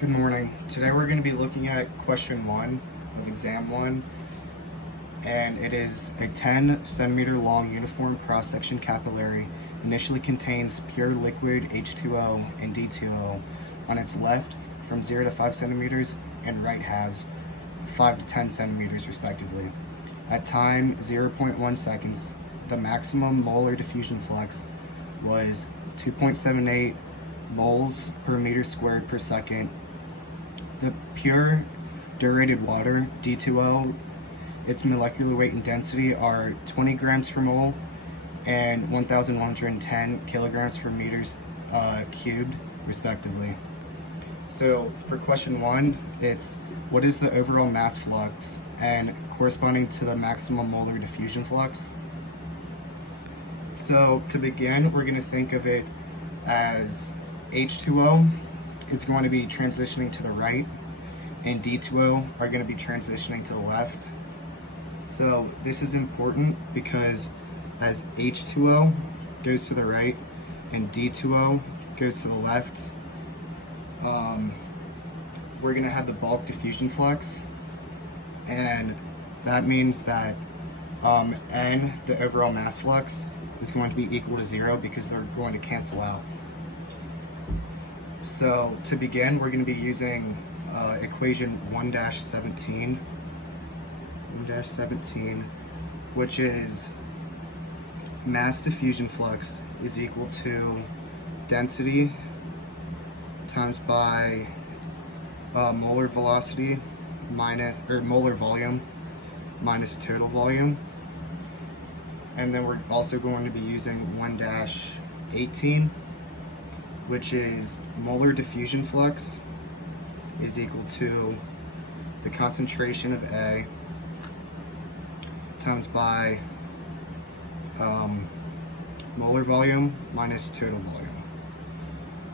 Good morning. Today we're going to be looking at question 1 of exam 1, and it is a 10 centimeter long uniform cross-section capillary initially contains pure liquid H2O and D2O on its left from 0 to 5 centimeters and right halves 5 to 10 centimeters respectively. At time 0.1 seconds, the maximum molar diffusion flux was 2.78 moles per meter squared per second. The pure deuterated water, D2O, its molecular weight and density are 20 grams per mole and 1,110 kilograms per meters cubed, respectively. So for question 1, it's what is the overall mass flux and corresponding to the maximum molar diffusion flux? So to begin, we're going to think of it as H2O is going to be transitioning to the right, and D2O are going to be transitioning to the left. So this is important because as H2O goes to the right and D2O goes to the left, we're going to have the bulk diffusion flux, and that means that N, the overall mass flux, is going to be equal to 0 because they're going to cancel out. So to begin, we're going to be using equation 1-17, which is mass diffusion flux is equal to density times by molar velocity molar volume minus total volume. And then we're also going to be using 1-18, which is molar diffusion flux is equal to the concentration of A times by molar volume minus total volume.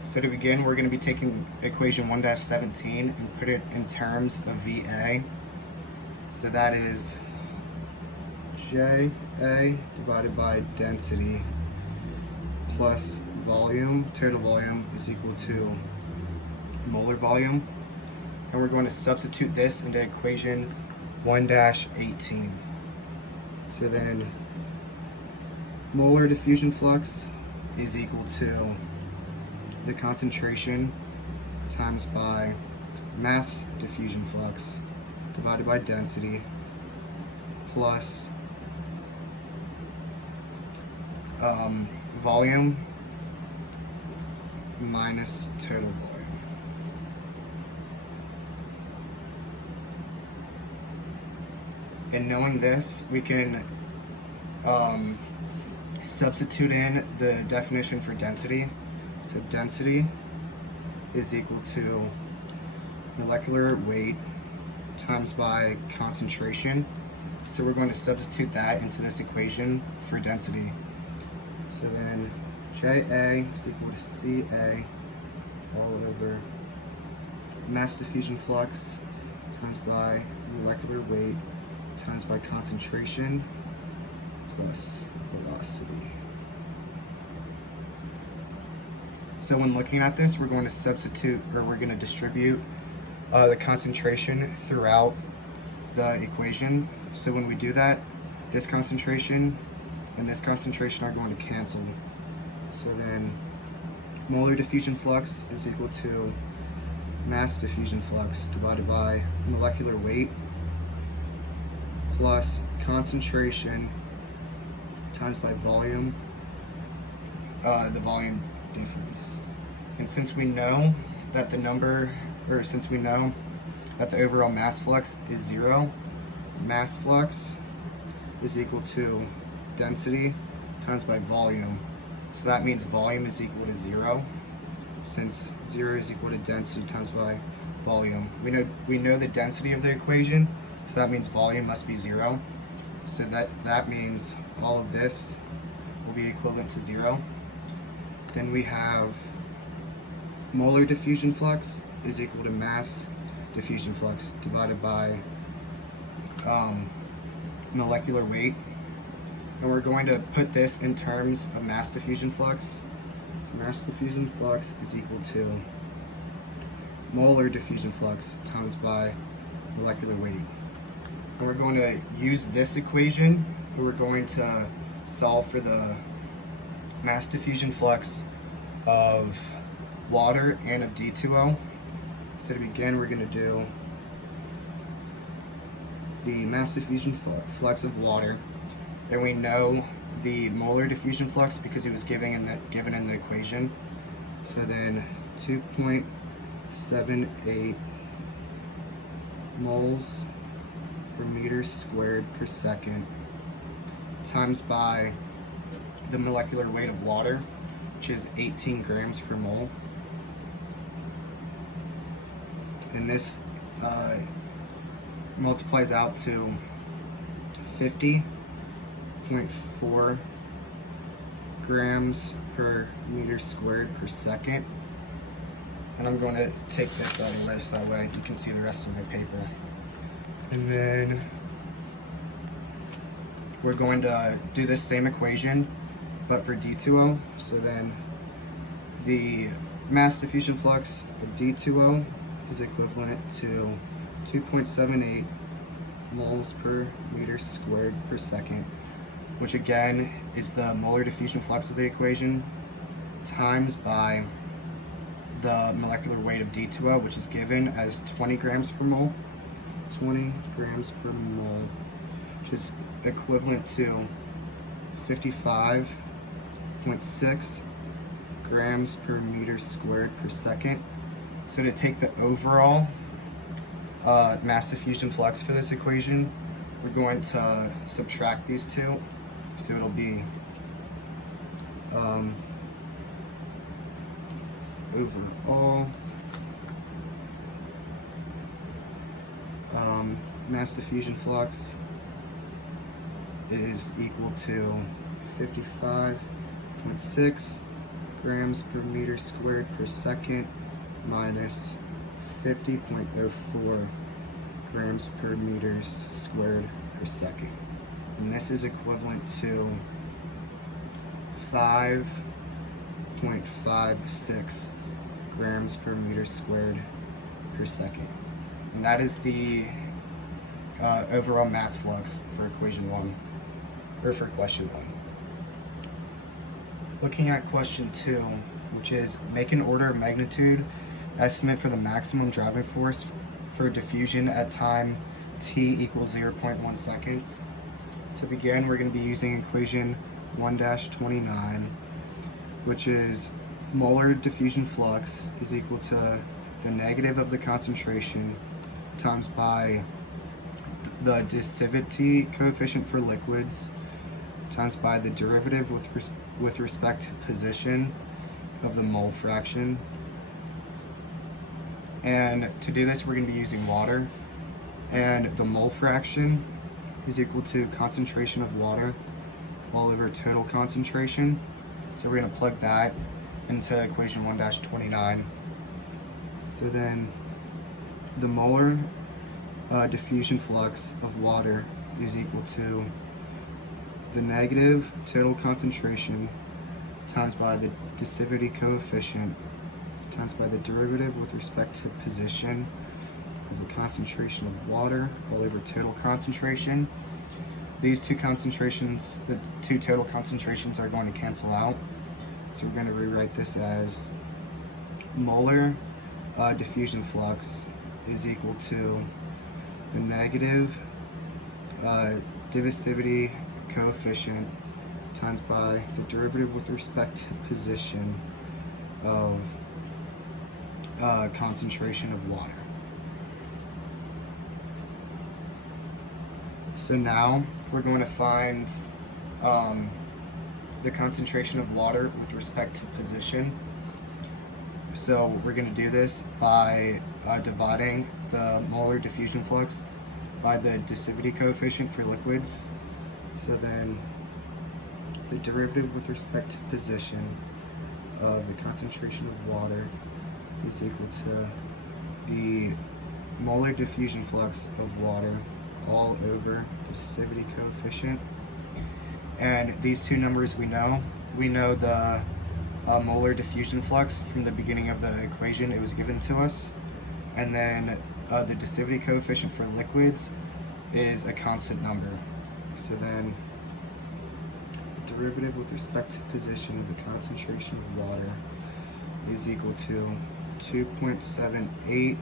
So to begin, we're going to be taking equation 1-17 and put it in terms of VA. So that is JA divided by density plus volume, total volume, is equal to molar volume. And we're going to substitute this into equation 1-18. So then molar diffusion flux is equal to the concentration times by mass diffusion flux divided by density plus volume minus total volume. And knowing this, we can substitute in the definition for density. So density is equal to molecular weight times by concentration. So we're going to substitute that into this equation for density. So then JA is equal to CA all over mass diffusion flux times by molecular weight times by concentration plus velocity. So when looking at this, we're going to substitute, or we're going to distribute the concentration throughout the equation. So when we do that, this concentration and this concentration are going to cancel. So then molar diffusion flux is equal to mass diffusion flux divided by molecular weight plus concentration times by volume, the volume difference. And since we know that the overall mass flux is 0, mass flux is equal to density times by volume. So that means volume is equal to 0, since 0 is equal to density times by volume. We know the density of the equation, so that means volume must be 0. So that means all of this will be equivalent to 0. Then we have molar diffusion flux is equal to mass diffusion flux divided by molecular weight. And we're going to put this in terms of mass diffusion flux. So mass diffusion flux is equal to molar diffusion flux times by molecular weight. And we're going to use this equation, and we're going to solve for the mass diffusion flux of water and of D2O. So to begin, we're going to do the mass diffusion flux of water, and we know the molar diffusion flux because it was given in the equation. So then 2.78 moles per meter squared per second times by the molecular weight of water, which is 18 grams per mole. And this multiplies out to 50.4 grams per meter squared per second. And I'm going to take this out and erase that way you can see the rest of my paper. And then we're going to do this same equation but for D2O. So then the mass diffusion flux of D2O is equivalent to 2.78 moles per meter squared per second, which again is the molar diffusion flux of the equation, times by the molecular weight of D2O, which is given as 20 grams per mole. 20 grams per mole, which is equivalent to 55.6 grams per meter squared per second. So to take the overall mass diffusion flux for this equation, we're going to subtract these two. So it'll be overall mass diffusion flux is equal to 55.6 grams per meter squared per second minus 50.04 grams per meters squared per second. And this is equivalent to 5.56 grams per meter squared per second. And that is the overall mass flux for equation 1, or for question 1. Looking at question 2, which is make an order of magnitude estimate for the maximum driving force for diffusion at time t equals 0.1 seconds. To begin, we're going to be using equation 1-29, which is molar diffusion flux is equal to the negative of the concentration times by the dissivity coefficient for liquids times by the derivative with respect to position of the mole fraction. And to do this, we're going to be using water, and the mole fraction is equal to concentration of water all over total concentration. So we're going to plug that into equation 1-29. So then the molar diffusion flux of water is equal to the negative total concentration times by the dissivity coefficient times by the derivative with respect to position of the concentration of water all over total concentration. These two concentrations, the two total concentrations, are going to cancel out. So we're going to rewrite this as molar diffusion flux is equal to the negative divisivity coefficient times by the derivative with respect to position of concentration of water. So now we're going to find the concentration of water with respect to position. So we're going to do this by dividing the molar diffusion flux by the dissivity coefficient for liquids. So then the derivative with respect to position of the concentration of water is equal to the molar diffusion flux of water all over dissivity coefficient. And these two numbers we know the molar diffusion flux from the beginning of the equation. It was given to us. And then the dissivity coefficient for liquids is a constant number. So then derivative with respect to position of the concentration of water is equal to 2.78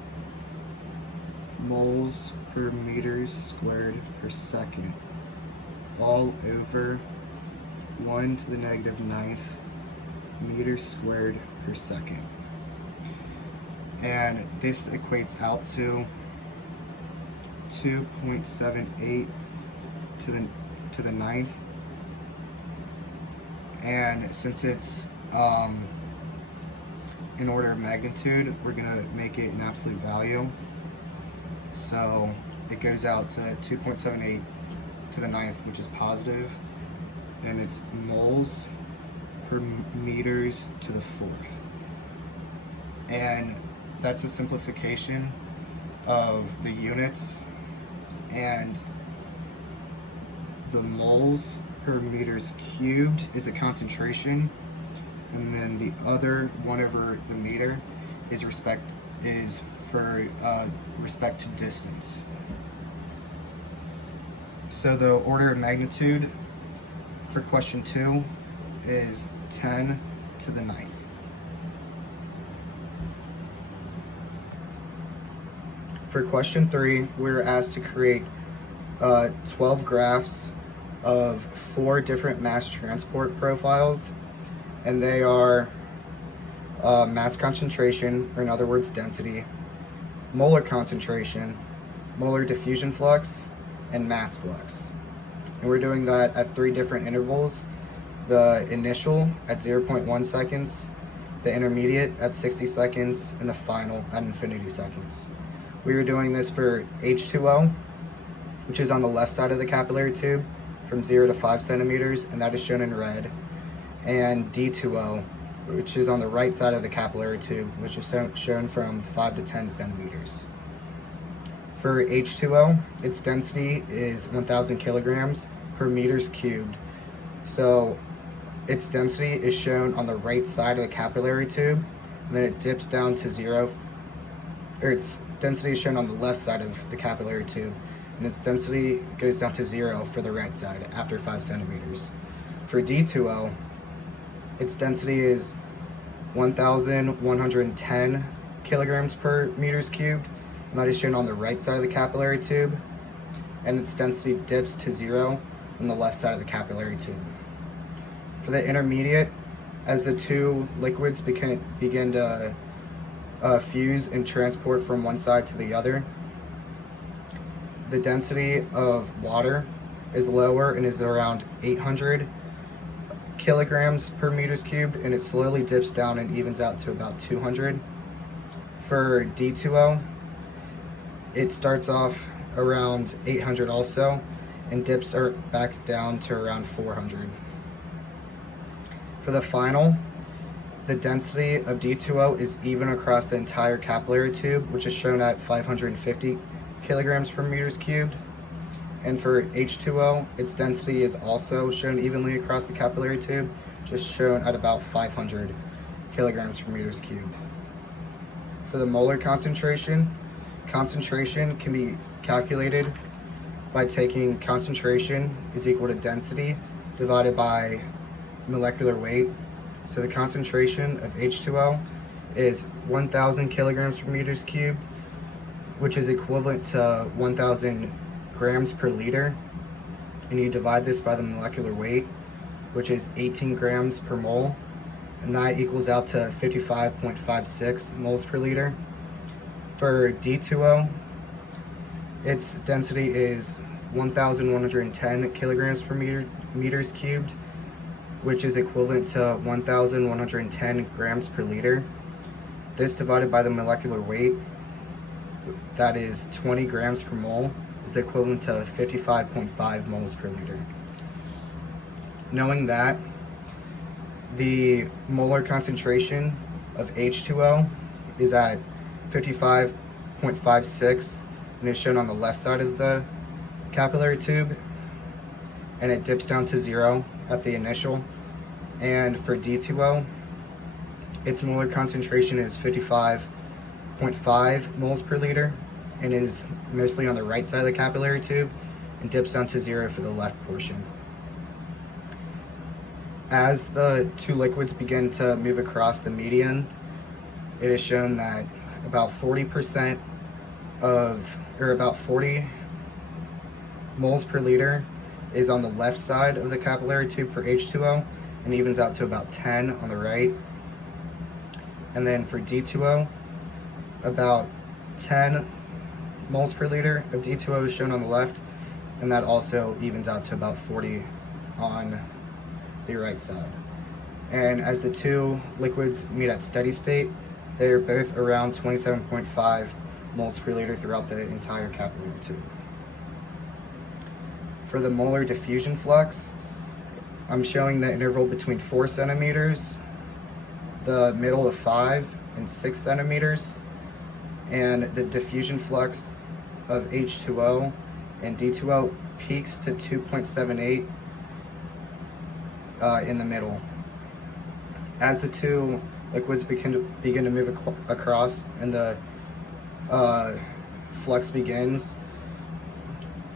moles per meters squared per second, all over 1 to the negative ninth meters squared per second. And this equates out to 2.78 to the ninth. And since it's in order of magnitude, we're gonna make it an absolute value. So it goes out to 2.78 to the ninth, which is positive, and it's moles per meters to the fourth. And that's a simplification of the units, and the moles per meters cubed is a concentration, and then the other 1 over the meter is for respect to distance. So the order of magnitude for question 2 is 10 to the ninth. For question 3, we're asked to create 12 graphs of 4 different mass transport profiles, and they are mass concentration, or in other words density, molar concentration, molar diffusion flux, and mass flux. And we're doing that at 3 different intervals: the initial at 0.1 seconds, the intermediate at 60 seconds, and the final at infinity seconds. We are doing this for H2O, which is on the left side of the capillary tube, from 0 to 5 centimeters, and that is shown in red, and D2O, which is on the right side of the capillary tube, which is shown from 5 to 10 centimeters. For H2O, its density is 1,000 kilograms per meters cubed. So its density is shown on the right side of the capillary tube, and then it dips down to 0, or its density is shown on the left side of the capillary tube, and its density goes down to 0 for the right side after 5 centimeters. For D2O, its density is 1,110 kilograms per meters cubed, and that is shown on the right side of the capillary tube, and its density dips to 0 on the left side of the capillary tube. For the intermediate, as the 2 liquids begin to fuse and transport from one side to the other, the density of water is lower and is around 800 kilograms per meters cubed, and it slowly dips down and evens out to about 200. For D2O, it starts off around 800 also, and dips back down to around 400. For the final, the density of D2O is even across the entire capillary tube, which is shown at 550 kilograms per meters cubed. And for H2O, its density is also shown evenly across the capillary tube, just shown at about 500 kilograms per meters cubed. For the molar concentration can be calculated by taking concentration is equal to density divided by molecular weight. So the concentration of H2O is 1,000 kilograms per meters cubed, which is equivalent to 1,000 grams per liter, and you divide this by the molecular weight, which is 18 grams per mole, and that equals out to 55.56 moles per liter. For D2O, its density is 1,110 kilograms per meters cubed, which is equivalent to 1,110 grams per liter. This divided by the molecular weight, that is 20 grams per mole, is equivalent to 55.5 moles per liter. Knowing that, the molar concentration of H2O is at 55.56 and is shown on the left side of the capillary tube, and it dips down to 0 at the initial. And for D2O, its molar concentration is 55 0.5 moles per liter and is mostly on the right side of the capillary tube, and dips down to 0 for the left portion. As the two liquids begin to move across the median, it is shown that about 40% about 40 moles per liter is on the left side of the capillary tube for H2O, and evens out to about 10 on the right. And then for D2O, about 10 moles per liter of D2O is shown on the left, and that also evens out to about 40 on the right side. And as the two liquids meet at steady state, they are both around 27.5 moles per liter throughout the entire capillary tube. For the molar diffusion flux, I'm showing the interval between 4 centimeters, the middle of 5 and 6 centimeters, and the diffusion flux of H2O and D2O peaks to 2.78 in the middle. As the two liquids begin to move across and the flux begins,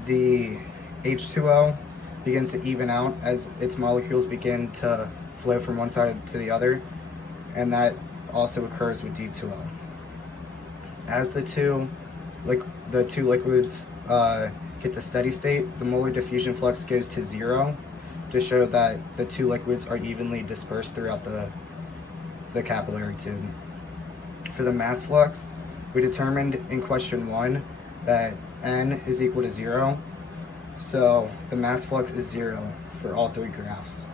the H2O begins to even out as its molecules begin to flow from one side to the other, and that also occurs with D2O. As the two liquids get to steady state, the molar diffusion flux goes to 0 to show that the two liquids are evenly dispersed throughout the capillary tube. For the mass flux, we determined in question 1 that N is equal to 0, so the mass flux is 0 for all three graphs.